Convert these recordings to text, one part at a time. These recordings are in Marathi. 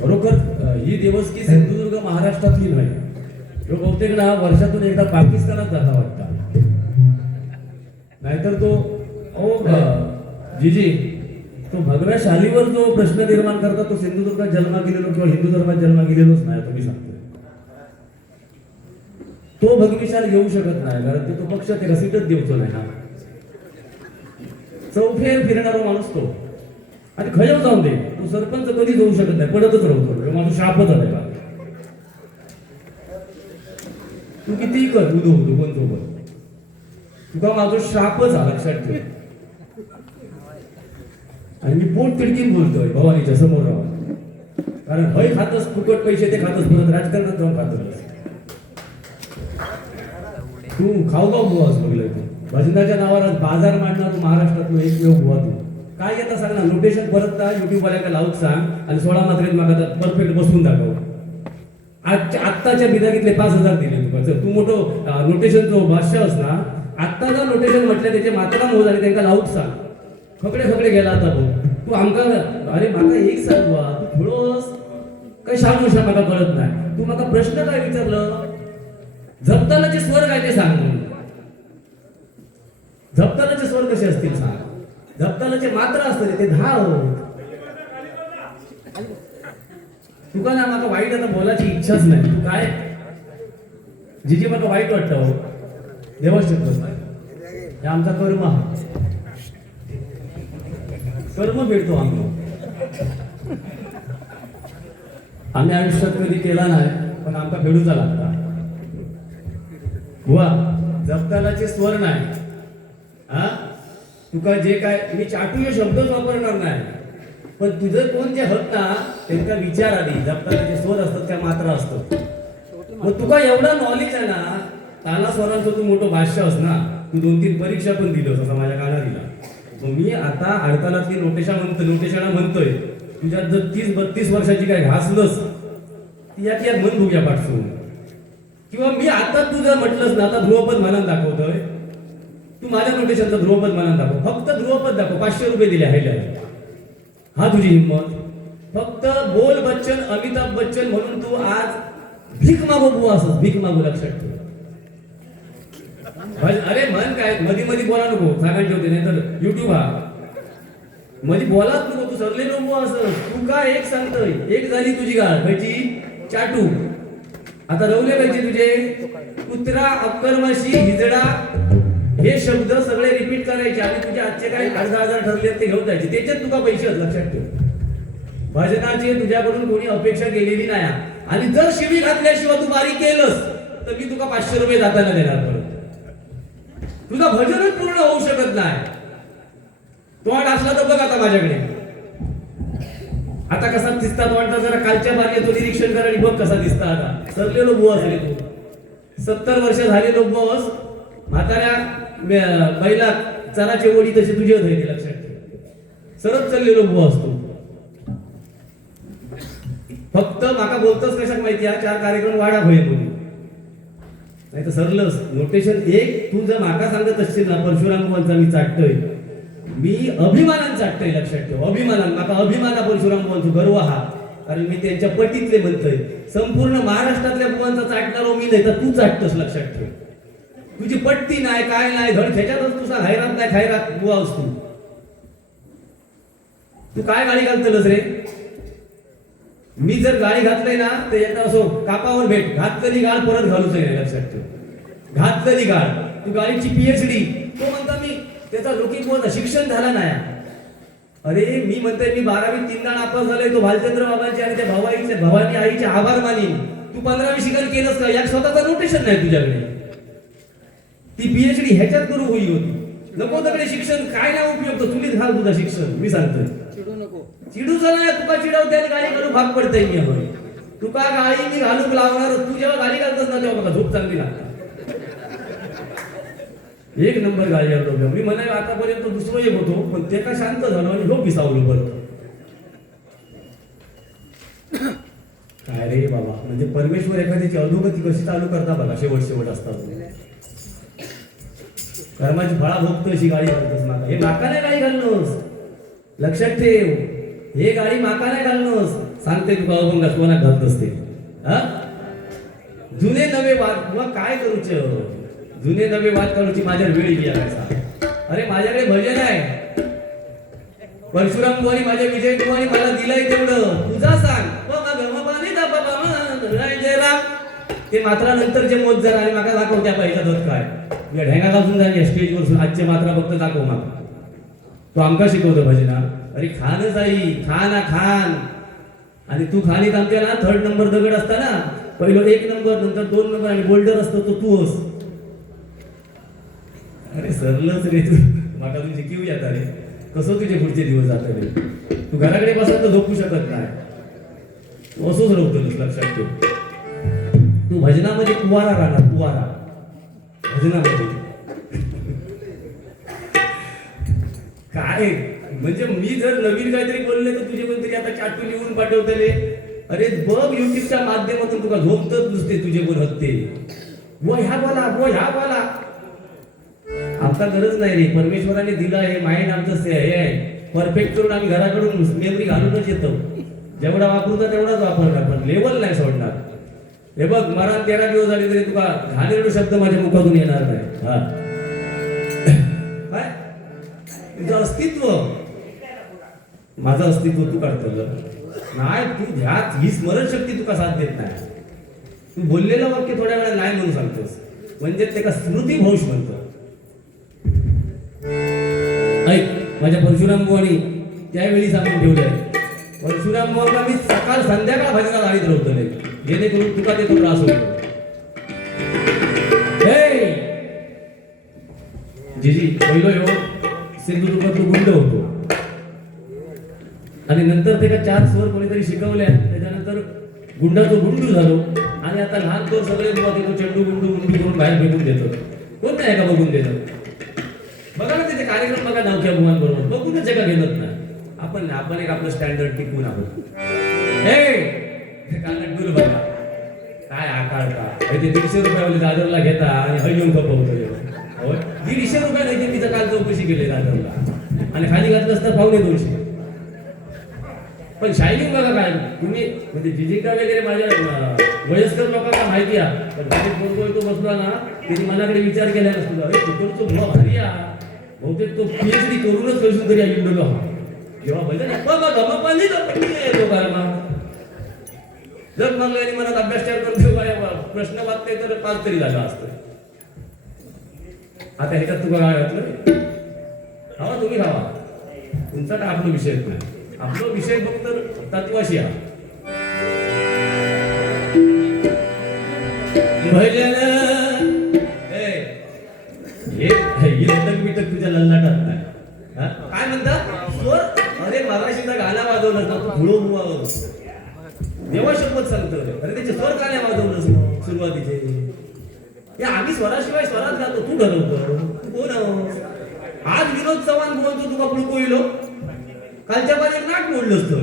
खरोखर ही देवस्थी सिंधुदुर्ग महाराष्ट्रातली नाही, तो बहुतेक ना वर्षातून एकदा पाकिस्तानात जाता वाटतं. नाहीतर तो जीजी तो भगव्या शालीवर जो प्रश्न निर्माण करता तो सिंधुदुर्गात जन्मा गेलेलो किंवा हिंदू धर्मात जन्मा गेलेलोच नाही. तुम्ही सांगतो तो भगविशाल घेऊ शकत नाही, कारण ते तो पक्ष त्याला सीटच देऊचो नाही ना. चौफेर फिरणारा माणूस तो, आणि खयव जाऊन दे तो सरपंच कधी जाऊ शकत नाही, पडतच राहतो. माझा शापच आलाय बा. तू किती कर उदो उदो कोण सोबत, तुका माझा शापच हा, लक्षात ठेव. आणि मी पोट तिडकीन बोलतोय भवानीच्या समोर राहून, कारण हय खातच फुकट पैसे ते खातच, परत राजकारणात जाऊन खातच. तू खाऊ बुवास बघलाय तू भजनाच्या नावाला बाजार मांडणार तू महाराष्ट्रातलो एकमेव बुवा. तू काय येता सांग ना, नोटेशन परत युट्यूब वाल्याला लावून सांग आणि 16 मात्रेत मला परफेक्ट बसवून दाखव. आत्ताच्या बिदागीतले 5,000 दिले तुका. तू मोठं नोटेशनचो बादशाहस ना, आत्ताचा नोटेशन म्हटलं त्याचे मात्रा मोज आणि त्यांना लावून सांग. खकडे गेला आता भाऊ तू आमका. अरे माका एक सांग बुवा, तू थोडंस काय सांगू मला कळत नाही. तू मला प्रश्न काय विचारलं, झपतानाचे स्वर काय ते सांग. झपतानाचे स्वर कसे असतील सांग. झपतानाचे मात्रा असतात ते 10 होत. तुका ना मला वाईट आता बोलायची इच्छाच नाही. तू काय जिजी मला वाईट वाटतं हो देवाशब्द, हे आमचा कर्म कर्म भेटतो आम्ही आयुष्यात कधी केला नाही, पण आमका फेडूचा लागता बुवा. जपतानाचे स्वर नाही हा. तुका जे काय मी चाटू शब्दच वापरणार नाही, पण तुझं कोण जे हत ना त्यांचा विचार आधी. जपतानाचे स्वर असतात त्या मात्रा असतात. मग तुका एवढा नॉलेज आहे ना, ताला स्वरांचं तू मोठं भाष्य अस ना. तू 2-3 परीक्षा पण दिलोस असं माझ्या काना दिला. मी आता हडतालातली नोटेशना म्हणतोय. तुझ्यात जर 30-32 वर्षाची काय घासलंस ती यात मन भुग्या पाठसून, किंवा मी आता तुझं म्हटलंस ना, आता ध्रुवपद म्हणून दाखवतोय. तू माझ्या नोटेशनचा ध्रुवपद म्हणून दाखव. फक्त ध्रुवपद दाखव. 500 रुपये दिले हायला. हा तुझी हिंमत. फक्त बोल बच्चन अमिताभ बच्चन म्हणून तू आज भीक मागू बुवा असं भीक मागू, लक्षात ठेव. अरे मन काय मधी बोला नको, सांगायचे होते. नाही तर युट्यूब हा मध्ये बोलाच नको. तू सरले नको असं. तू काय एक सांगतोय, एक झाली तुझी गाळ खायची चाटू. आता रवले पाहिजे तुझे कुत्रा अक्करमाशी हिजडा हे शब्द सगळे रिपीट करायचे, आणि तुझे आजचे काय 10,000 ठरले ते घेऊन जायचे. त्याच्यात तुका पैसे आहेत, लक्षात ठेव. भजनाची तुझ्याकडून कोणी अपेक्षा केलेली नाही. आणि जर शिवी घातल्याशिवाय तू बारी केलंस तर मी तुका 500 रुपये जाताना देणार. परत तुझा भजनच पूर्ण होऊ शकत नाही. तोंड असला तर बघ आता माझ्याकडे आता कसा दिसता तोंडा. जरा कालच्या बागेचं निरीक्षण करा आणि बघ कसा दिसता. आता सरलेलो बुवा झाले तू. 70 वर्ष झालेलो बस म्हाताऱ्या बैला चराची ओढी तशी तुझी होते, लक्षात ठेव. सरळ चाललेलो बुवा असतो. फक्त माका बोलतोस कशात माहिती आहे, 4 कार्यक्रम वाढा होईल म्हणून. नाही तर सरलंच नोटेशन एक. तू जर माका सांगत असशील ना परशुराम बुवांचा मी चाटतोय, मी अभिमानान चाटतोय, लक्षात ठेव. अभिमानान माका अभिमाना परशुराम बुवांचा गर्व हा. कारण मी त्यांच्या पटीतले म्हणतोय. संपूर्ण महाराष्ट्रातल्या बुवांचा चाटणारो मी नाही तर तू चाटतोस, लक्षात ठेव. तुझी पट्टी नाही काय नाही, धड खेच्यातच तुझा हैरात नाही खैरात बुवा असतो. तू काय गाडी घालतलस रे. मी जर गाडी घातलंय ना तर एकदा असो कापावर भेट. घातलेली गाळ परत घालूच नाही, लक्षात ठेव. घातलेली गाळ. तू गाडीची PhD तो म्हणता मी त्याचा लोकिक शिक्षण झाला नाही. अरे मी म्हणतोय मी 12वी 3दा नापास झालोय. तो भालचंद्र बाबांचे आणि त्या भवानी आईचे आभार मानीन. तू 15वी शिकल केलंस का. या स्वतःचा नोटेशन नाही तुझ्याकडे. ती PhD ह्याच्यात करू होई होती. नको तकडे शिक्षण काय नाही उपयोग. चुलीत घाल तुझा शिक्षण. मी सांगतोय चिडू नको. चिडूच नाही. तुका चिडवते आणि गाडी घालू भाग पडतंय. मी हवं तुका गाडी मी घालूक लावणार. तू जेव्हा गाडी घालतस ना तेव्हा बघा झोप चांगली लागते. एक नंबर गाडी घालतो मी. म्हणाय आतापर्यंत दुसरं एक होतो, पण ते का शांत झालं आणि लोक पिसावलं परत. काय रे बाबा, म्हणजे परमेश्वर एखाद्याची अधोगती कशी चालू करता बघा. शेवट असतात. कर्माची फळा भोगतो अशी गाडी घालतोस. माका हे नाका नाही गाडी घालणोस, लक्षात ठेव. हे गाडी माका नाही घालणोस सांगते तुका अभंगात कोणाक घालत असते हा जुने नवे वाद मग काय करूच जुने नवे वाद करूची माझ्यावर वेळ येईल काय अरे माझ्याकडे भजन आहे परशुराम बुवानी माझ्या विजय बुवानी मला दिलंय तेवढं तुझा सांग जय राम ते मात्रा नंतर जे मोज जरा आणि माका दाखव त्या पाहिजे होत काय या ढेंगा घालून जाणे स्टेजवर आजचे मात्रा फक्त दाखव माका तो आमका शिकवतो भजना अरे खानच आई खान खान आणि तू खालीत आमच्या ना 3rd नंबर दगड असता ना पहिलं 1 नंबर नंतर 2 नंबर आणि बोल्डर असतो तो तू होस अरे सरलच रे तू माका तुझी किव येता रे कसं तुझे पुढचे दिवस जात रे तू घराकडे बसून तर झोपू शकत नाही तू असंच राहतो लक्षात ठेव तू भजनामध्ये कुवारा राहणार कुवारा भजनामध्ये काय म्हणजे मी जर नवीन काहीतरी बोलले तर तुझे कोणतरी आता चाटू लिहून पाठवतले अरे बघ युट्यूबच्या माध्यमातून तुका झोपतच नुसते तुझे कोण हत्ते वो ह्या बोला आमचा गरज नाही रे परमेश्वराने दिलं आहे माइंड आमचं हे आहे परफेक्ट करून आम्ही घराकडून मेमरी घालूनच येतो जेवढा वापरतो तेवढाच वापरणार पण लेवल नाही सोडणार हे बघ मरण 13 दिवस झाले तरी तुका घाणेरडे शब्द माझ्या मुखातून येणार नाही हा काय तुझं अस्तित्व माझं अस्तित्व तू काढतो नाही तू ह्यात ही स्मरणशक्ती तुका साथ देत नाही तू बोललेलं वाक्य थोड्या वेळा नाही म्हणून सांगतोस म्हणजे ते का स्मृती भोष म्हणतो ऐक माझ्या परशुराम बुवानी त्यावेळी सांगून ठेवलंय परशुराम बुवाला मी सकाळ संध्याकाळ भजनात आणीत राहतोय जेणेकरून तुका ते त्रास होतो जीजी पहिलो सिंधुदुर्गात तो गुंड होतो आणि नंतर ते का 4 स्वर कोणीतरी शिकवल्या त्याच्यानंतर गुंडाचा गुंडू झालो आणि आता लहान तो सगळे तो चेंडू गुंडू करून बाहेर फेकून देतो कोण नाही का बघून देतो बघा ना त्याचे कार्यक्रम बघा नवख्या मुलांबरोबर बघूनच एका घेणत नाही आपण एक आपलं स्टँडर्ड टिकवून आहोत कानट बघा काय आकार का ते 150 रुपयावाले दादरला घेता आणि हयून खपवतो 150 रुपये नाही तिचं काल चौकशी केली दादरला आणि खाली घातलं असतं 250 पण शायनिंग बघा काय तुम्ही म्हणजे जिजिका वगैरे माझ्या वयस्कर लोकांना माहिती आहे पण त्याने तो बसला ना त्यांनी मनाकडे विचार केला नसतो अरे तिकडचं भुवा भारी बहुतेक तो PhD करूनच करून तरी आलेलो हा जेव्हा भजन येतो कारण जर म्हणलं मनात अभ्यास करतो प्रश्न वाचते तर 5 तरी झाला असतं आता ह्याच्यात तुला काय वाटलं खावा तुम्ही खावा तुमचा काय आपला विषय नाही आपला विषय फक्त तत्वाशी आहे भजन हे लटक बिटक तुझ्या लल्लाटात नाही काय म्हणतात स्वर अरे मागाशी गाणं वाजवलं ना तू फुळो बुवा देवा शपथ सांगतो अरे त्याचे स्वर का नाही वाजवलं सुरुवातीचे हे आम्ही स्वराशिवाय स्वरात गातो तू ठरवतो तू कोण आज विनोद चव्हाण बोलतो तुका पुळको येलो कालच्या बाजूला नाक मोडलंच तर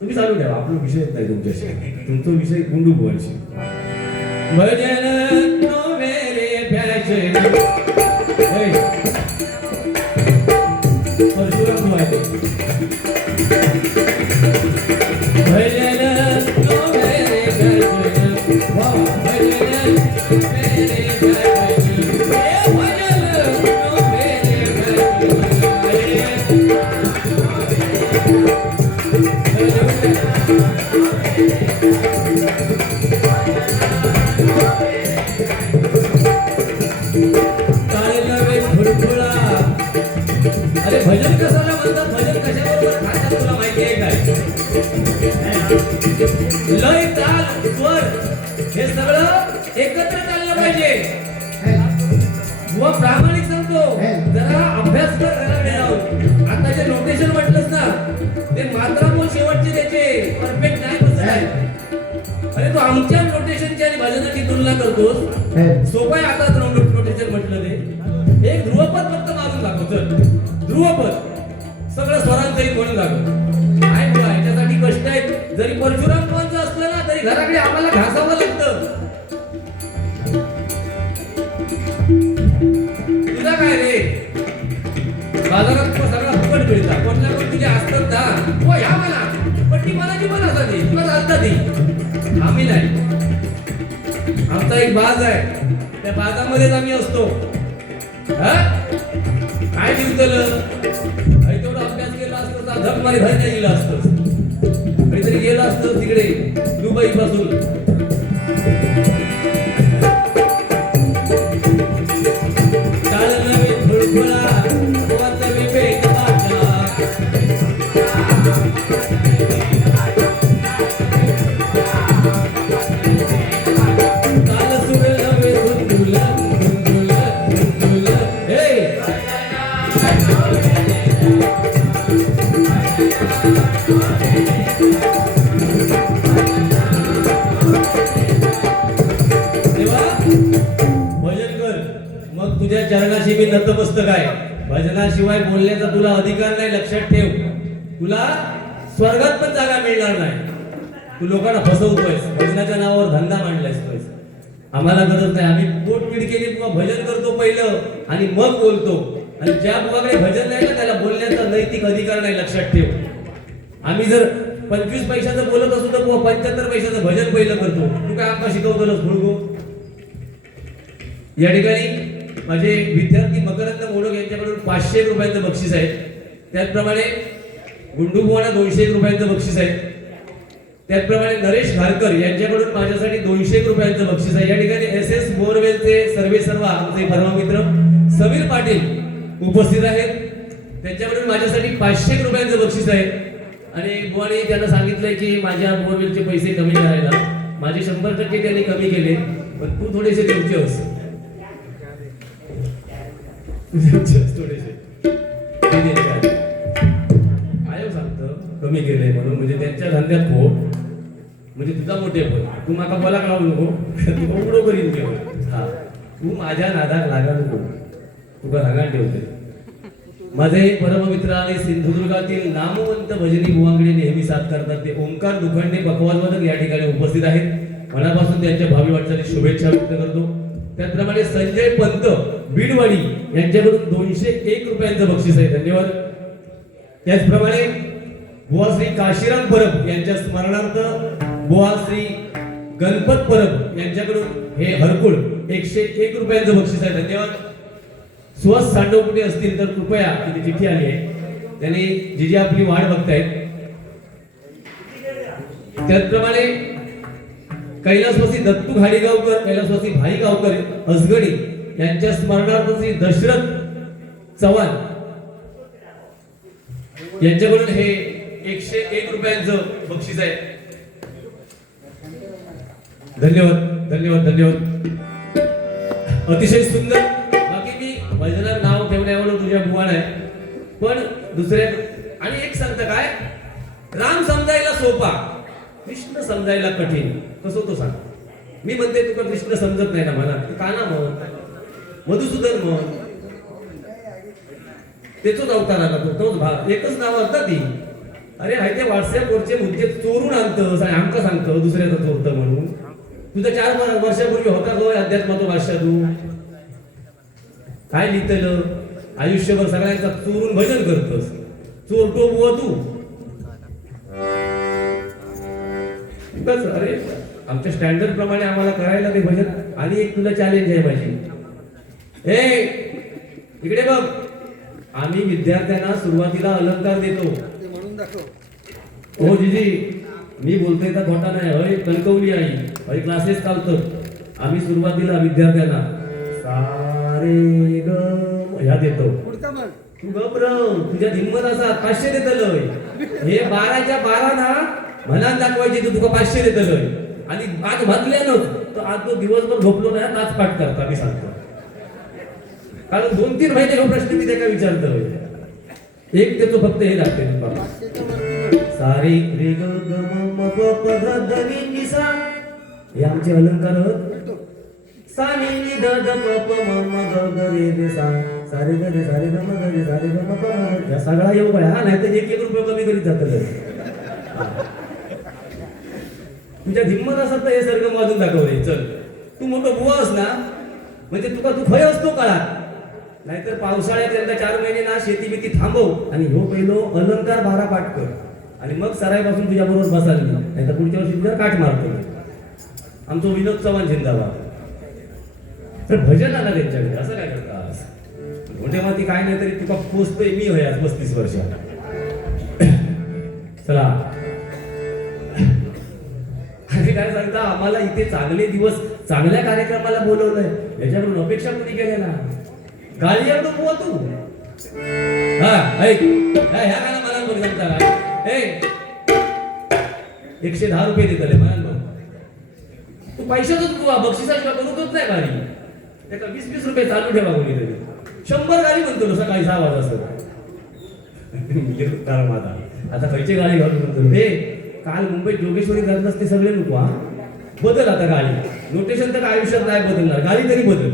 तुम्ही चालू ठेवा आपला विषय नाही तुमच्याशी तुमचा विषय गुंडू बुवांशी भजन नो मेरे प्याचे परशुराम बुवा भजन नो मेरे प्याचे वाह भजन मेरे प्याचे भजन नो मेरे अरे भजन कशाला म्हणतात भजन कशाबरोबर खातात तुला माहिती आहे काय लय ताल स्वर हे सगळं एकत्र चाललं पाहिजे व प्रामाणिक सांगतो जरा अभ्यास कर घराकडे आता जे नोटेशन म्हटलंस ना ते मात्रा पण शेवटचे त्याचे परफेक्ट नाही बसत अरे तू आमच्या नोटेशनची आणि भजनाची तुलना करतोस सोपं आहे आता नोटेशन म्हटलं ते एक ध्रुवपद फक्त मारून दाखव चल ध्रुवपद सगळं स्वरांसहित म्हणून दाखव काय बुवा याच्यासाठी कष्ट आहेत जरी परशुराम पंच असलं ना तरी घराकडे आम्हाला घासावं लागतं तुझा काय रे बाजारात ती आम्ही नाही. आमचा एक बाज आहे, त्या बाजामध्येच आम्ही असतो. हा काय दिवतलं तेवढा अभ्यास केला असतो तर धक मारी घरी नाही गेला असतोस. काहीतरी गेला असतो तिकडे दुबई पासून. तुझ्या चरणाशी मी नतमस्तक आहे. भजनाशिवाय बोलण्याचा तुला अधिकार नाही, लक्षात ठेव. तुला स्वर्गात पण जागा मिळणार नाही. तू लोकांना फसवतोयस, भजनाच्या नावावर धंदा मांडलायस. आम्हाला गरज नाही. आम्ही पोटतिडकीने किंवा भजन करतो पहिलं आणि मग बोलतो. आणि ज्या बुवाकडे भजन नाही ना त्याला बोलण्याचा नैतिक अधिकार नाही, लक्षात ठेव. आम्ही जर 25 पैशाचं बोलत असू तर 75 पैशाचं भजन पहिलं करतो. तू काय आम्हाला शिकवतोस मुळगो? या ठिकाणी माझे विद्यार्थी मकरंद मोडक यांच्याकडून 500 रुपयांचं बक्षीस आहे. त्याचप्रमाणे गुंडूबुवांना 200 रुपयांचं बक्षीस आहे. त्याचप्रमाणे नरेश घारकर यांच्याकडून माझ्यासाठी 200 रुपयांचं बक्षीस आहे. या ठिकाणी SS बोरवेलचे सर्वेसर्वा आमचे परम मित्र समीर पाटील उपस्थित आहेत. त्यांच्याकडून माझ्यासाठी 500 रुपयांचं बक्षीस आहे. आणि बुवाने त्यांना सांगितलंय की माझ्या बोरवेलचे पैसे कमी करायला. माझे 100% त्यांनी कमी केले, पण तू थोडेसे देऊचेस. थोडेसे आयोग सांगतो कमी केलंय म्हणून, म्हणजे त्यांच्या धंद्यात पोट म्हणजे तुझा मोठे पण तू माका बोला लावू नको. तू उघडो करीन ठेव. हा तू माझ्या नादात लागा नको, तुका रागात ठेवते. माझे परममित्र आणि सिंधुदुर्गातील नामवंत भजनी बुवांकडे नेहमी साथ करतात ते ओंकार दुखंडे बकवासवादक या ठिकाणी उपस्थित आहेत. मनापासून त्यांच्या भावी वाटचाली शुभेच्छा व्यक्त करतो. त्याचप्रमाणे संजय पंत बीडवाडी यांच्याकडून 201 रुपयांचं बक्षीस आहे. धन्यवाद. त्याचप्रमाणे बुवा श्री काशीराम परब यांच्या स्मरणार्थ बुवा श्री गणपत परब यांच्याकडून हे हरकुळ 101 रुपयांचं बक्षीस आहे. धन्यवाद. सुहास सांडवकुटे असतील तर कृपया तिथे चिठ्ठी आली आहे, त्यांनी जी आपली वाट बघतायत. त्याचप्रमाणे कैलासवासी दत्तू घाडीगावकर, कैलासवासी भाई गावकर असगडी यांच्या स्मरणार्थ श्री दशरथ चव्हाण यांच्याकडून हे 101 रुपयांचं बक्षीस आहे. धन्यवाद धन्यवाद धन्यवाद. अतिशय सुंदर. बाकी मी भजनात नाव ठेवण्यावर तुझ्या बुवान आहे, पण दुसऱ्या आणि एक सांगतं काय, राम समजायला सोपा, कृष्ण समजायला कठीण. कसं तो सांग. मी म्हणते तुका कृष्ण समजत नाही ना मला, काना म्हण, मधुसूदन म्हण, तेचोच अवतार आला तोच भाग, एकच नाव असतात ती. अरे हाय ते व्हॉट्सअप वरचे मुद्दे चोरून आणतस आणि आमका सांगतो दुसऱ्याचं चोरतं म्हणून. तुझा 4 वर्षापूर्वी होता तो अध्यात्मातो भाषा. तू काय लिहितलं आयुष्यभर सगळ्यांचा चोरून भजन करतस. चोरटो बुवा तू. अरे आमच्या स्टँडर्ड प्रमाणे आम्हाला करायला ते भजन. आणि एक तुला चॅलेंज आहे माझी. ए इकडे बघ, आम्ही विद्यार्थ्यांना सुरुवातीला अलंकार देतो. हो जीजी मी बोलतोय तर खोटा नाही. हय कणकवली आई हय क्लासेस चालतो. आम्ही सुरुवातीला विद्यार्थ्यांना सारे ग ह्या देतो. तू गप्र, तुझ्या हिंमत असा 500 देतलंय. हे 12च्या 12 ना म्हणान दाखवायची तू तुका 500 देतलंय. आणि आज भाजल्यानं तर आज तो दिवसभर झोपलो नाही, नाच पाठ करता मी सांगतो. कारण 2-3 महिने प्रश्न मी त्याला विचारतोय. एक त्याचं फक्त हे लागते सारे रे ग ग म प प ध ध नि नि सा. हे आमचे अलंकार सा नि नि ध ध प प म म ग ग रे रे सा. सारे ग रे सारे ग म ग रे सारे ग म प म. या सगळा येऊ काय हा, नाही तर 1-1 रुपये कमी करीत जातं. तुझ्या हिंमत असत हे सर्ग वाजून दाखवले. चल तू मोठं बुवास ना, म्हणजे तुका तू खय असतो काळात. नाहीतर पावसाळ्यात यंदा 4 महिने ना शेती बिती थांबव आणि हो पहिलो अलंकार 12 पाठ कर. आणि मग सरायपासून तुझ्या बरोबर बसायला नाही तर पुढच्या वर्षी तुझ्या काठ मारतो आमचं विनोद चव्हाण जिंदाबाद. तर भजन आला त्यांच्याकडे असं काय करतात मोठे माती काय नाही तरी तुका पोचतोय मी होय आज 35 वर्षात. चला आणि काय सांगता आम्हाला इथे चांगले दिवस चांगल्या कार्यक्रमाला बोलवलंय याच्याकडून अपेक्षा कोणी केल्या ना गाडी येतो बुवा तू हा ऐक ह्या गाणं मला बघ सांगता काय 110 रुपये देतले मला बघ तू पैशातच बुवा बक्षिसाशिवाय करूतच नाही गाडी त्याचा 20-20 रुपये चालू ठेवा कोणीतरी 100 गाडी म्हणतो सकाळी 6 वाजता माझा आता खयची गाडी घालून म्हणतो हे काल मुंबईत जोगेश्वरी जात असते सगळे लोक हा बदल आता गाडी नोटेशन तर आयुष्यात नाही बदलणार गाडी तरी बदल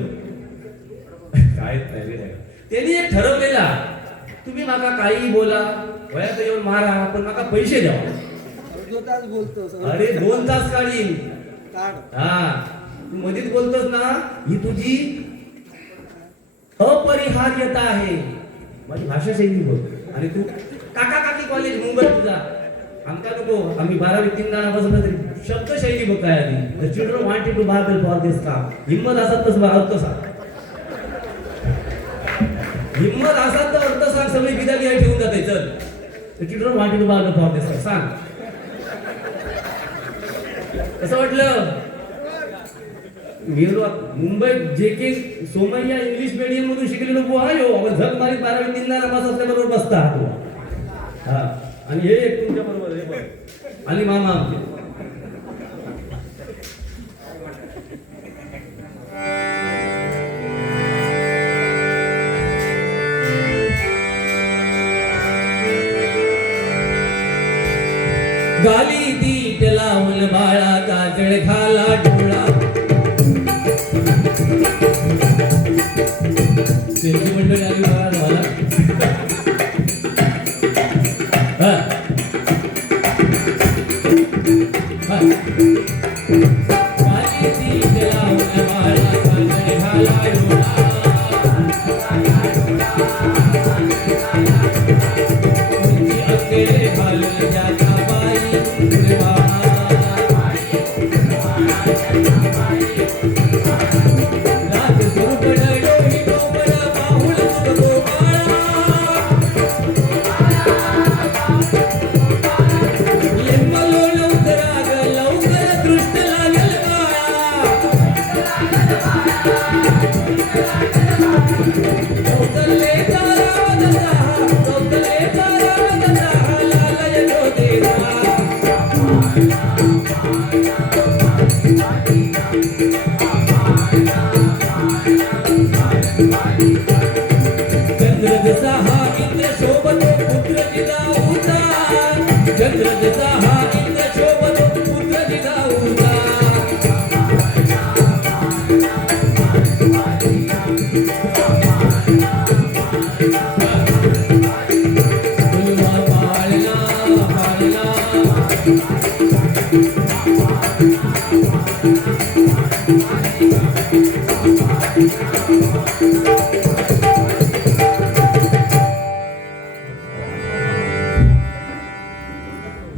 काय त्यांनी एक ठरवलेला तुम्ही माका काही बोला वयात येऊन मारा पण माका पैसे द्या. 2 तास बोलतो अरे 2 तास काढीन हा तू मधीच बोलतोस ना ही तुझी अपरिहार्यता आहे. माझी भाषा शैली बोल आणि तू काका काकी कॉलेज मुंबई तुझा आमका नको आम्ही 12वी 3 गाण्यापासून तरी शब्द शैली बघ काय आधी the children wanted to Bible for this काम हिम्मत असत तसं अर्थ सांग हिम्मत असत तर अर्थ सांग सगळी बिदागी आहे ठेवून जाते चल the children wanted to Bible for this काम सांग कसं वाटलं. गेलो मुंबईत जे के सोमय्या इंग्लिश मीडियम मधून शिकलेलो बुवा हो आपण झक मारीत 12वी 3 नामास असल्याबरोबर बसता हा आणि हे एक तुमच्या बरोबर हे बघ आणि मामा आमचे गाली दीट लावून बाळा काजळ घाला डोळा त्यांची मंडळी आली बाळा मला गाली दीट लावून बाळा काजळ घाला डोळा अंगे घालून जाता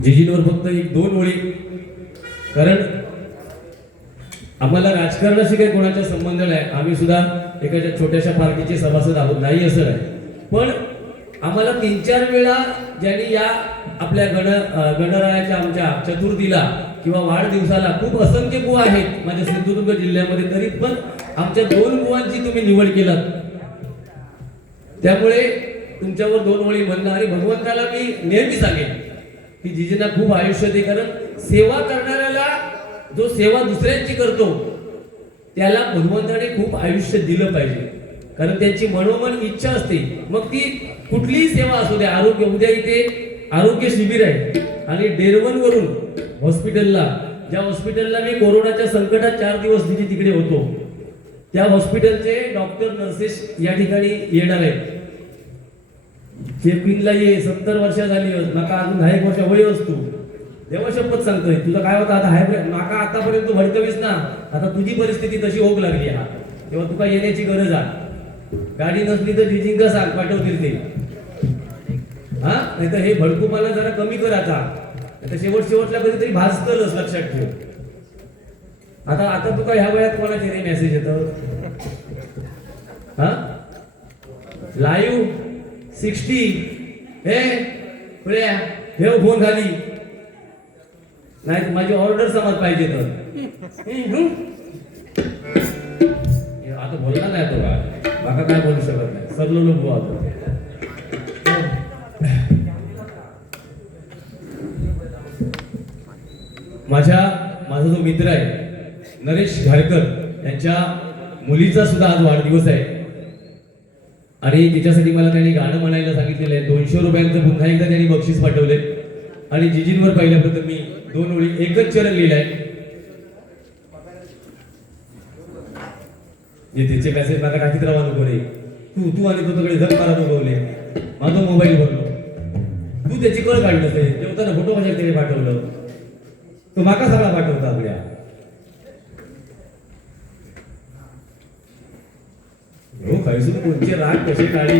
जिजींवर फक्त 1-2 ओळी कारण आम्हाला राजकारणाशी काही कोणाचा संबंध नाही आम्ही सुद्धा एखाद्या छोट्याशा पार्टीचे सभासद आहोत नाही असं नाही पण आम्हाला 3-4 वेळा ज्यांनी या आपल्या गणरायाच्या आमच्या चतुर्थीला किंवा वाढदिवसाला खूप असंख्य बुवा आहेत माझ्या सिंधुदुर्ग जिल्ह्यामध्ये तरी पण आमच्या 2 बुवांची तुम्ही निवड केलात त्यामुळे तुमच्यावर 2 ओळी म्हणणं आणि भगवंताला मी नेहमी सांगेन की जिजींना खूप आयुष्य दे कारण सेवा करणाऱ्याला जो सेवा दुसऱ्यांची करतो त्याला भगवंताने खूप आयुष्य दिलं पाहिजे कारण त्यांची मनोमन इच्छा असते मग ती कुठलीही सेवा असू द्या आरोग्य उद्या इथे आरोग्य शिबिर आहे आणि डेरवन वरून हॉस्पिटलला ज्या हॉस्पिटलला मी कोरोनाच्या संकटात 4 दिवस तिकडे होतो त्या हॉस्पिटलचे डॉक्टर नर्सेस या ठिकाणी येणार आहेत चेकिंगला ये 70 वर्ष झाली नका अजून 10 वर्ष वय असतो देवा शपथ सांगतोय तुझं काय होतं आता हाय नाका आतापर्यंत तू भडकवीस ना आता तुझी परिस्थिती तशी होऊ लागली हा तेव्हा तुका येण्याची गरज आहे गाडी नसली तर जिजिंका सांग पाठवतील ते हा नाही तर हे भडकूपणा जरा कमी कर आता. आता शेवटला कधीतरी भाजतलच, लक्षात ठेव. आता आता तू काय ह्या वयात कोणाचे रे मेसेज येतं? हा लाईव्ह 60 हे पुढे ठेव फोन खाली, नाही माझी ऑर्डर समज पाहिजे तर. आता बोलला नाही तो का बाका काय बोलू शकत नाही, सरलो लोक आता. माझा जो मित्र आहे नरेश घारकर, त्यांच्या मुलीचा सुद्धा आज वाढदिवस आहे आणि तिच्यासाठी मला त्यांनी गाणं म्हणायला सांगितलेलं आहे. 200 रुपयांचं पुन्हा एकदा त्यांनी बक्षीस पाठवले आणि जिजींवर पहिल्याप्रथम मी 2 ओळी एकच चरण लिहिलाय. तिचे मेसेज मला टाकीत राहा नको रे, तू आणि तो तिकडे झक मारा बोलले, माझा मोबाईल भरलो, तू त्याची कळ काढलं ते जेवताना फोटो माझ्या त्याने पाठवलं, तो माका सगळा पाठवता आपल्या. हो खायचं कोणचे राग कसे काढी,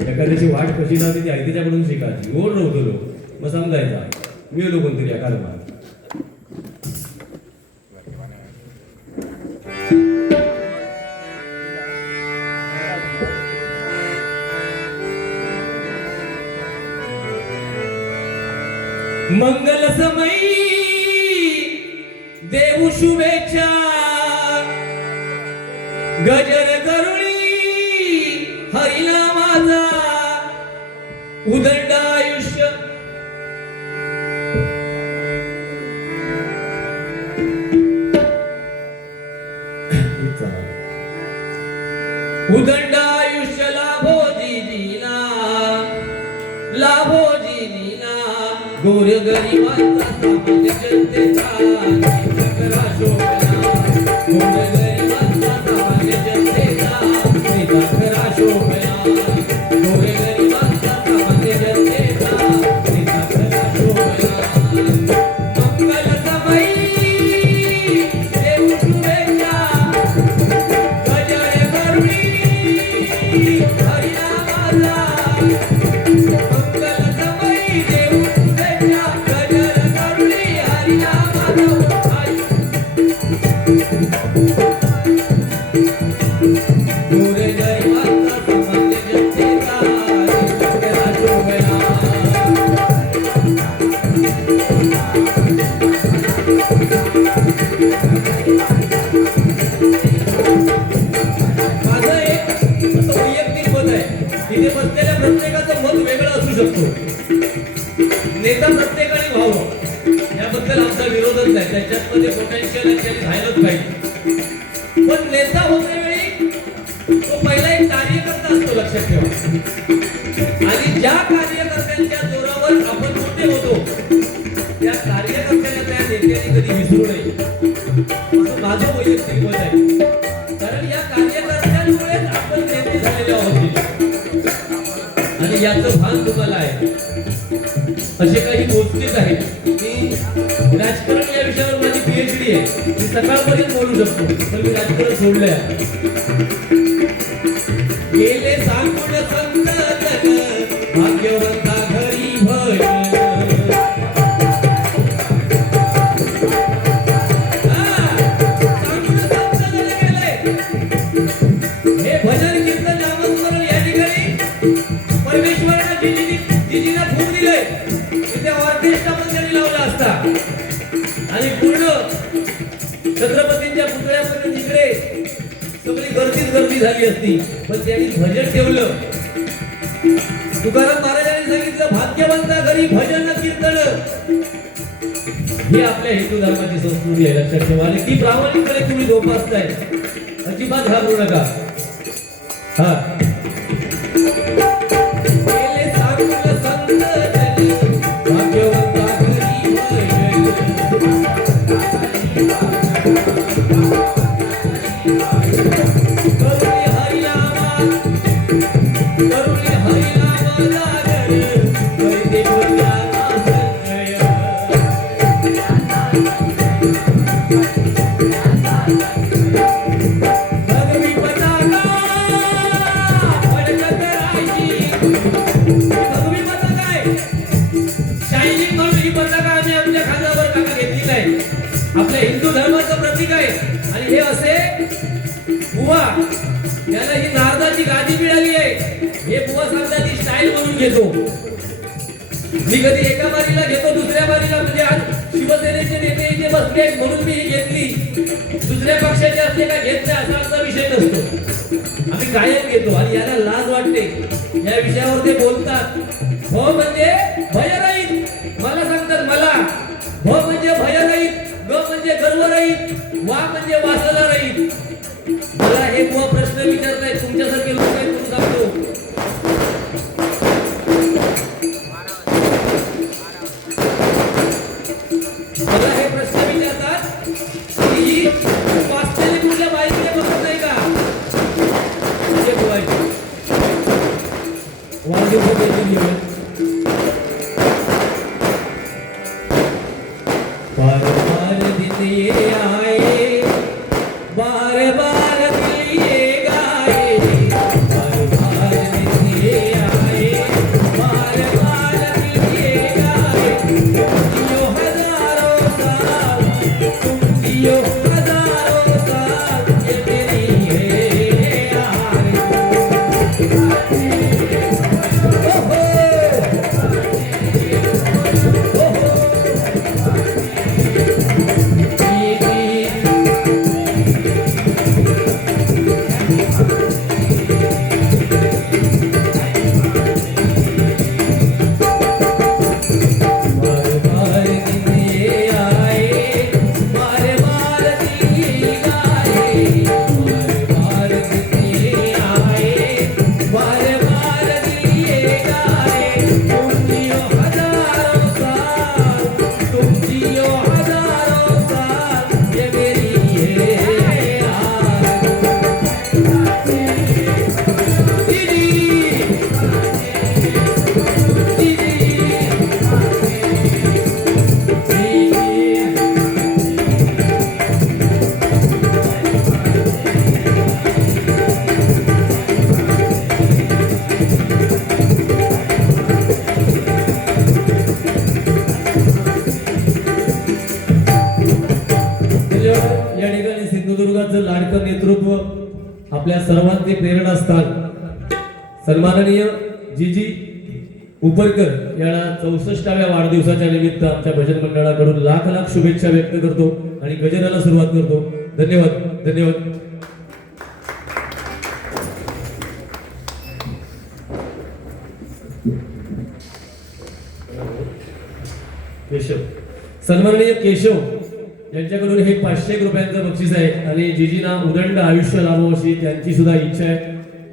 एखाद्याची वाट कशी लावते ती आई त्याच्याकडून शिकायची. ओढ नव्हतो मग समजायचा मी लोक कोणतरी या कालमा. मंगल समयी देऊ शुभेच्छा, गजर करुणी हरिनामाचा उदंड आयुष्य. उदंड आयुष्य लाभो जिजीना, लाभो जिजीना, गोर गरिबांचा सामान्य जनतेचा करा शोभना, गोर गरिबांचा सामान्य जनतेचा करा शोभना, गोर गरिबांचा सामान्य जनतेचा करा शोभना. मंगल समयी देऊ शुभेच्छा, गजर करुणी हरिनामाचा. मंगल समयी देऊ शुभेच्छा, गजर करुणी हरिनामाचा. गोरे गरिबांचा सामान्य जनतेचा करा शोभना. माझं एक असं वैयक्तिक मत आहे, तिथे बसलेल्या प्रत्येकाचं मत वेगळं असू शकतो. नेता प्रत्येकाने व्हावं याबद्दल आमचा विरोधच नाही, त्याच्यामध्ये पोटेन्शियल राहिलंच पाहिजे. पण नेता होते वेळी तो पहिला एक कार्यकर्ता असतो, लक्षात ठेवा. आणि ज्या कार्यकर्त्यांच्या जोरावर आपण मोठे होतो त्या कार्यकर्त्यांना त्या नेत्याने कधी विसरू नये, असं माझं वैयक्तिक मत आहे. कारण या कार्यकर्त्यांमुळेच आपण नेते झालेले आहोत आणि याचं भान तुम्हाला आहे. असे काही गोष्टीच आहेत की राजकारण या विषयावर माझी PhD आहे, मी सकाळपर्यंत बोलू शकतो, पण मी राजकारण सोडलंय. गेले सांगून संतन भाग्यवंता घरी भजन, सांगून संतन गेले. हे भजन कीर्तन नामस्मरण या ठिकाणी परमेश्वरानं जिजीना फूक दिलंय, तिथे ऑर्केस्ट्रा पण त्यांनी लावला असता आणि पूर्ण छत्रपतींच्या पुतळ्यापर्यंत इकडे सगळी गर्दी झाली असती, पण त्यांनी भजन ठेवलं. तुकाराम महाराजांनी सांगितलं भाग्यवंता घरी भजन कीर्तन. ही आपल्या हिंदू धर्माची संस्कृती आहे, लक्षात ठेवा. आणि ती प्रामाणिकपणे तुम्ही जोपासताय, अजिबात घाबरू नका. हा गेले सांगून संतजनी भाग्यवंता घरी भजन, करुणी हरिनामा, करुणी हरिनामा लागण, करीते पुण्याचा संजय. भगवी पताका शायनिंग म्हणून ही पताका आम्ही आमच्या खांद्यावर काका घेतली नाही. आपल्या हिंदू धर्माचं प्रतीक आहे. आणि हे असे बुवा याला ही नारदाची गादी मिळाली आहे. हे बुवा सांगतात ही स्टाईल म्हणून घेतो. मी कधी एका बारीला घेतो, दुसऱ्या बारीला म्हणजे आज शिवसेनेचे नेते इथे बसले आहेत म्हणून मी ही घेतली. दुसऱ्या पक्षाचे असले का घेत नाही असा आमचा विषय नसतो. आम्ही कायम घेतो. आणि याला लाज वाटते या विषयावर ते बोलतात. भ म्हणजे भयरहित. मला सांगतात मला भ म्हणजे भयरहित, ग म्हणजे गर्वरहित, वा म्हणजे वासला रहित. मला हे बुवा प्रश्न विचारतायत, तुमच्यासारखे लोक आहेत म्हणून सांगतो. मला हे प्रश्न विचारतात की वाचलेले कुठल्या बाईकडे बघत नाही का? हे बोलायचे बार बार दिन ये आए, बार बार दिल ये गाए, बार बार दिन ये आए, बार बार दिल ये गाए. जियो हजारों साल, तुम जियो हजारों साल, ये तेरी है आरज़ू. ओहो लाडकं नेतृत्व आपल्या सर्वांचे प्रेरणास्थान सन्माननीय जीजी उपरकर यांना 64व्या वाढदिवसाच्या निमित्त आमच्या भजन मंडळाकडून लाख लाख शुभेच्छा व्यक्त करतो आणि गजराला सुरुवात करतो. धन्यवाद धन्यवाद. केशव सन्माननीय केशव यांच्याकडून हे 500 रुपयांचं बक्षीस आहे आणि जीजीना उदंड आयुष्य लाभो अशी त्यांची सुद्धा इच्छा आहे.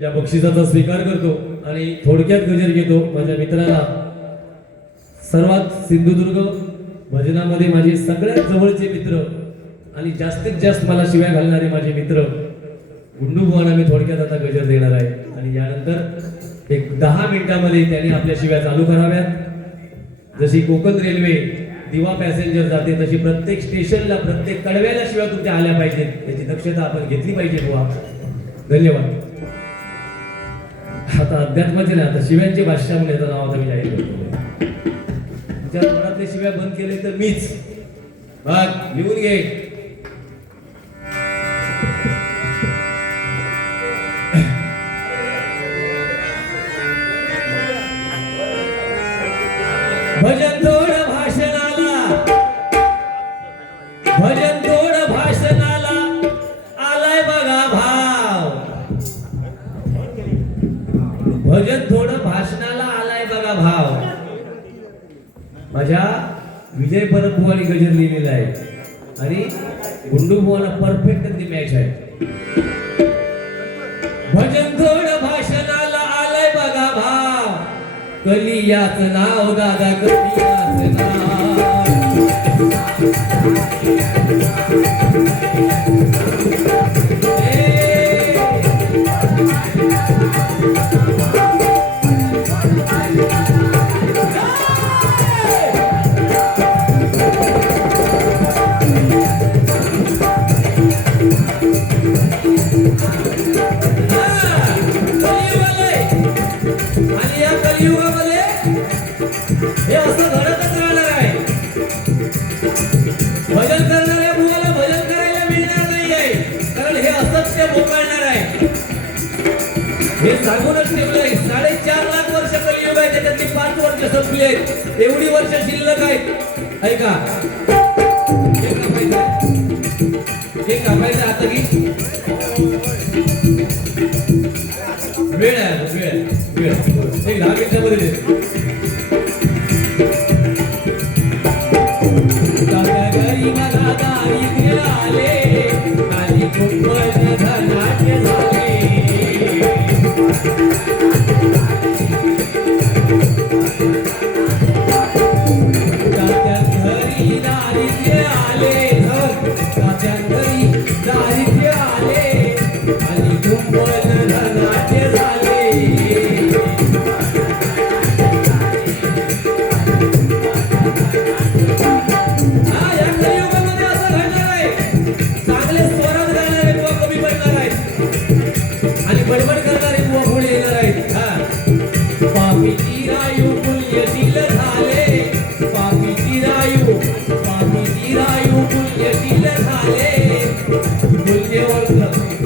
या बक्षिसाचा स्वीकार करतो आणि थोडक्यात गजर घेतो. माझ्या मित्राला सर्वात सिंधुदुर्ग भजनामध्ये माझे सगळ्यात जवळचे मित्र आणि जास्तीत जास्त मला शिव्या घालणारे माझे मित्र गुंडू बुवांना मी थोडक्यात आता गजर देणार आहे. आणि यानंतर एक 10 मिनिटांमध्ये त्यांनी आपल्या शिव्या चालू कराव्यात. जशी कोकण रेल्वे दिवा पॅसेंजर जाते तशी प्रत्येक स्टेशनला प्रत्येक कडव्याला शिवाय तुमच्या आल्या पाहिजेत. त्याची दक्षता आपण घेतली पाहिजे बुवा. धन्यवाद. आता अध्यात्माचे नाही, आता शिव्यांचे भाषा म्हणून याचं नाव आता मी जाहीर करतो. तुमच्या तोंडातले शिव्या बंद केले तर मीच बघ लिहून घे. भजन थोड भाषणाला, भजन थोड भाषणाला आलाय बघा भाव. भजन थोड भाषणाला आलाय बघा भाव. माझ्या विजय परब बुवानी गजर लिहिलेला आहे आणि गुंडू बुवाला परफेक्ट ती मॅच आहे. भजन थोड भाषणाला आलाय बघा भाव. कलियाच नाव दादा कलियाच नाव. आणि या कलियुगामध्ये हे असं घडतच राहणार आहे. भजन करणाऱ्या मुलाला भजन करायला मिळणार नाहीये, कारण हे असत्य बोकाळणार आहे. हे सांगूनच ठेवलंय. 4.5 लाख वर्ष कलियुग आहे, त्याच्यातली 5 वर्ष संपली आहेत. एवढी वर्ष शिल्लक आहेत. ऐका, हे कापायचं आता की वेळ आहे, वेळ एक 10 मिनिटामध्ये देतो. घरी मला दारिद्र्य आले, माझी कुंभन धनाढ्य झाले. घरी दारिद्र्य आले, घरी दारिद्र्य आले, आणि कुंभन धनाढ्य झाले. बडबड करणारे बुवा पुढे येणार आहेत. पापी चिरायू पुण्यशील झाले, पापी चिरायू पुण्यशील झाले,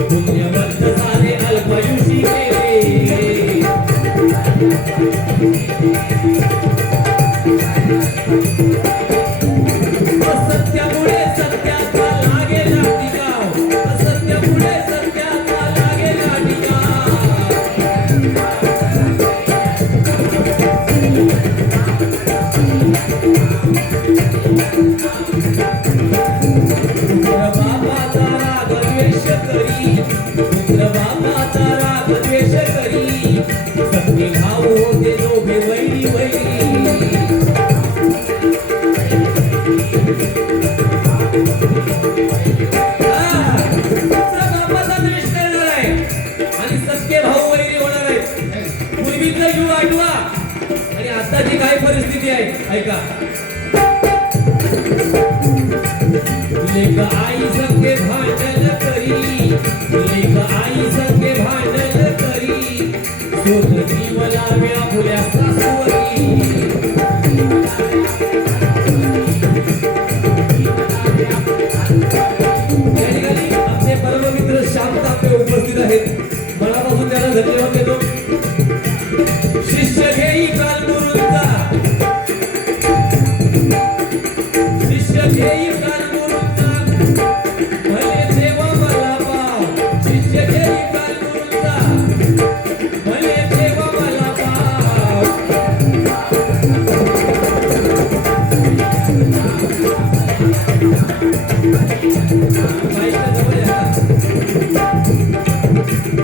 पुण्यवंत झाले अल्पायुषी गेले. असत्यामुळे सत्याचा लागेला टिकाव, असत्यामुळे सत्याचा लागेला टिकाव. बापाचा राग द्वेष करी, पुत्र बापाचा राग द्वेष करी, सत्य भाऊ होते दोघे वैरी वैरी. बापाचा द्वेष करणार आहे आणि सत्य भाऊ वैरी होणार आहे. पूर्वीचा युग आठवा आणि आताची काय परिस्थिती आहे ऐका. लेक आई संगे भांडण करी, लेक आई संगे भांडण करी, शोध जीवला व्यापुल्या सासूवरी. आपले परममित्र शांत आपले उपस्थित आहेत. मनापासून त्याला धन्यवाद देतो. शिष्य घेई कालगुरूंचा, शिष्य घेई कालगुरूंचा, भले देवा मला पाव. शिष्य घेई कालगुरूंचा, भले देवा मला पाव.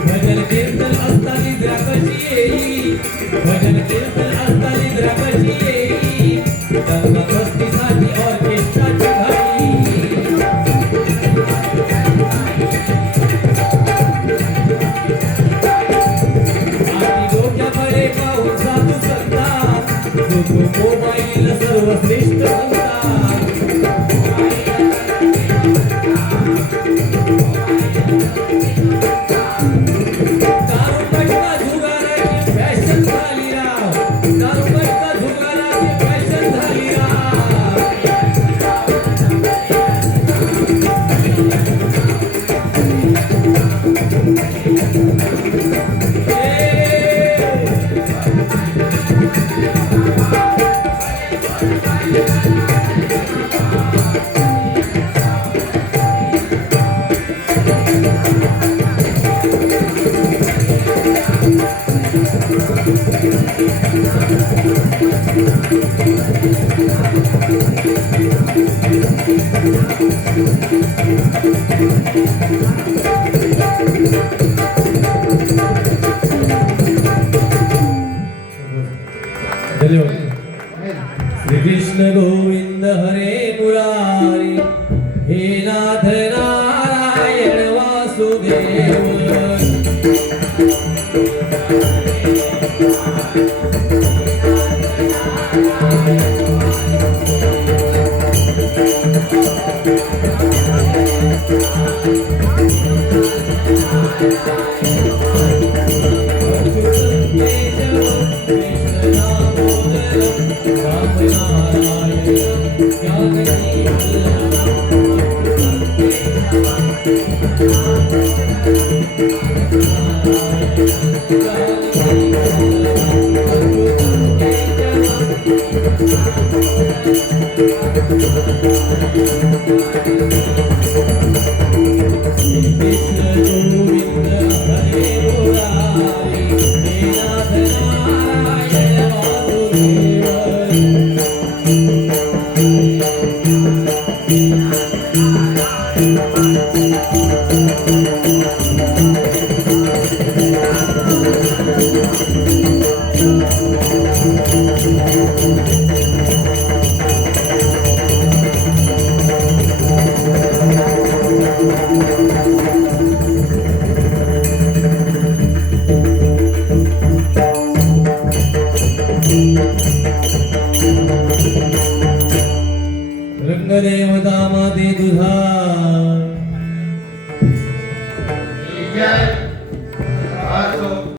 भजन कीर्तन असतानी द्राक्षी येई, भजन कीर्तन असतानी द्राक्षी येई, दंगमस्तीसाठी ऑर्केस्ट्राची घाई. आणि डोक्याकडे पाहून साधू संतात, मोबाईल सर्वश्रेष्ठ म्हणतात. दारुपट्टा जुगाराची फॅशन झाली राव, दारुपट्टा जुगाराची फॅशन झाली राव. श्री कृष्ण गोविंद हरे मुरारी, हे नाथ नारायण वासुदेव. Krishna Damodara रंगदेवता माते तुझा जय असो